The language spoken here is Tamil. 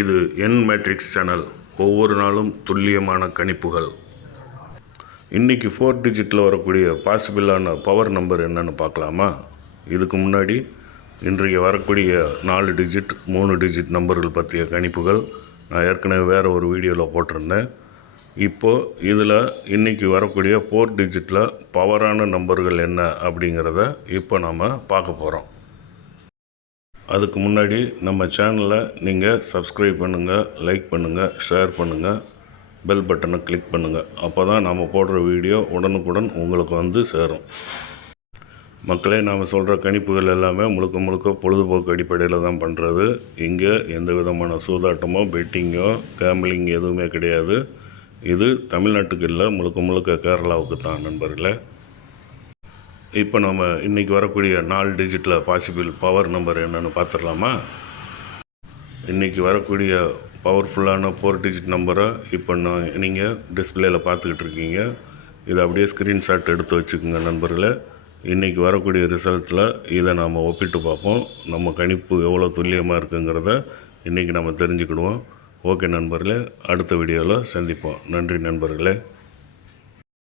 இது என் மேட்ரிக்ஸ் சேனல். ஒவ்வொரு நாளும் துல்லியமான கணிப்புகள். இன்றைக்கி 4 டிஜிட்டில் வரக்கூடிய பாசிபிளான பவர் நம்பர் என்னென்னு பார்க்கலாமா? இதுக்கு முன்னாடி இன்றைக்கு வரக்கூடிய 4 டிஜிட் 3 டிஜிட் நம்பர்கள் பற்றிய கணிப்புகள் நான் ஏற்கனவே வேறு ஒரு வீடியோவில் போட்டிருந்தேன். இப்போது இதில் இன்றைக்கி வரக்கூடிய 4 டிஜிட்டில் பவரான நம்பர்கள் என்ன அப்படிங்கிறத இப்போ நாம் பார்க்க போகிறோம். அதுக்கு முன்னாடி நம்ம சேனலை நீங்கள் சப்ஸ்கிரைப் பண்ணுங்கள், லைக் பண்ணுங்கள், ஷேர் பண்ணுங்கள், பெல் பட்டனை கிளிக் பண்ணுங்கள். அப்போ தான் நாம் போடுற வீடியோ உடனுக்குடன் உங்களுக்கு வந்து சேரும். மக்களே, நாம் சொல்கிற கணிப்புகள் எல்லாமே முழுக்க பொழுதுபோக்கு அடிப்படையில் தான் பண்ணுறது. இங்கே எந்த விதமான சூதாட்டமோ பெட்டிங்கோ கேம்பிளிங் எதுவுமே கிடையாது. இது தமிழ்நாட்டுக்கு இல்லை, முழுக்க கேரளாவுக்கு தான் நண்பர்களே. இப்போ நம்ம இன்றைக்கி வரக்கூடிய 4 டிஜிட்டில் பாசிபிள் பவர் நம்பர் என்னென்னு பார்த்துடலாமா? இன்றைக்கி வரக்கூடிய பவர்ஃபுல்லான 4 டிஜிட் நம்பரை இப்போ நீங்கள் டிஸ்பிளேயில் பார்த்துக்கிட்டு இருக்கீங்க. இதை அப்படியே ஸ்க்ரீன்ஷாட் எடுத்து வச்சுக்கோங்க நண்பர்களே. இன்றைக்கி வரக்கூடிய ரிசல்ட்டில் இதை நாம் ஒப்பிட்டு பார்ப்போம். நம்ம கணிப்பு எவ்வளோ துல்லியமாக இருக்குங்கிறத இன்றைக்கி நம்ம தெரிஞ்சுக்கிடுவோம். ஓகே நண்பர்களே, அடுத்த வீடியோவில் சந்திப்போம். நன்றி நண்பர்களே.